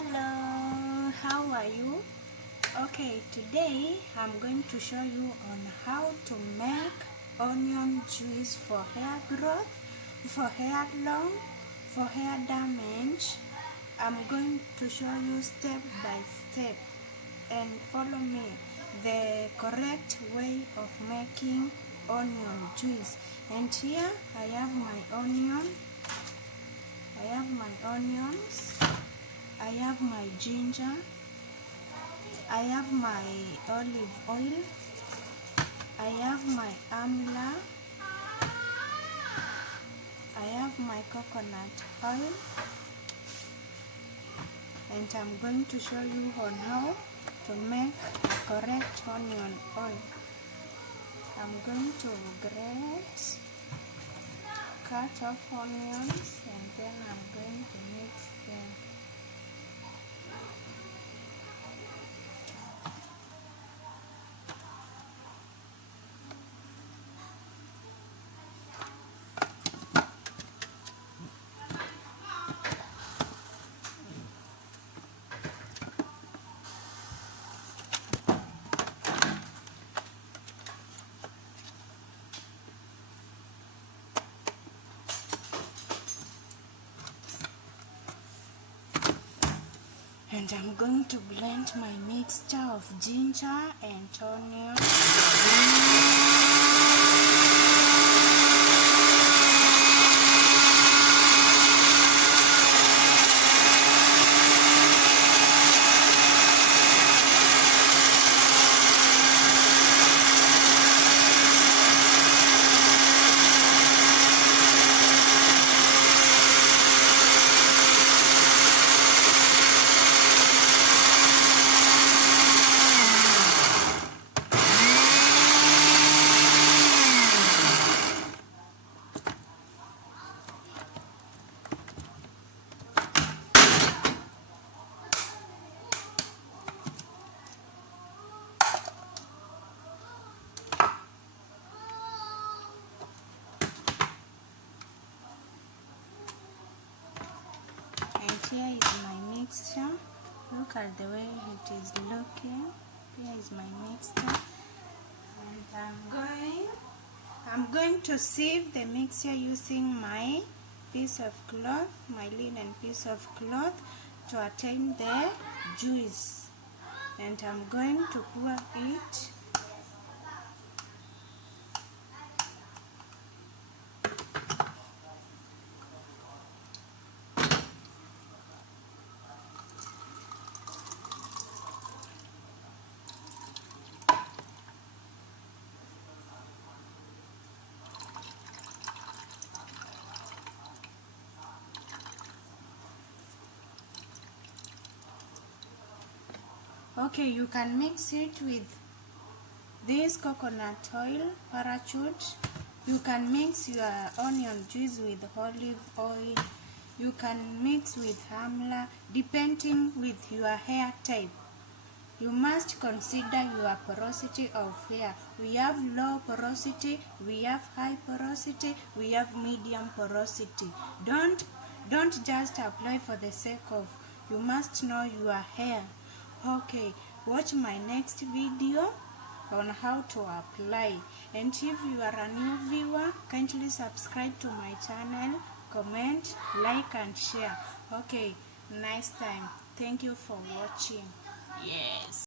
Hello, how are you? Okay, today I'm going to show you on how to make onion juice for hair growth, for hair long, for hair damage. I'm going to show you step by step and follow me the correct way of making onion juice. And here I have my onions, I have my ginger, I have my olive oil, I have my amla, I have my coconut oil, and I'm going to show you on how to make the correct onion oil. I'm going to grate, cut off onions, and then I'm going to mix them. And I'm going to blend my mixture of ginger and onion. And here is my mixture. Look at the way it is looking. Here is my mixture. And I'm going to sieve the mixture using my piece of cloth, my linen piece of cloth, to attain the juice. And I'm going to pour it . Okay, you can mix it with this coconut oil, parachute. You can mix your onion juice with olive oil. You can mix with amla, depending with your hair type. You must consider your porosity of hair. We have low porosity, we have high porosity, we have medium porosity. Don't just apply for the sake of. You must know your hair. Okay, watch my next video on how to apply. And if you are a new viewer, kindly subscribe to my channel, comment, like and share. Okay, nice time. Thank you for watching. Yes.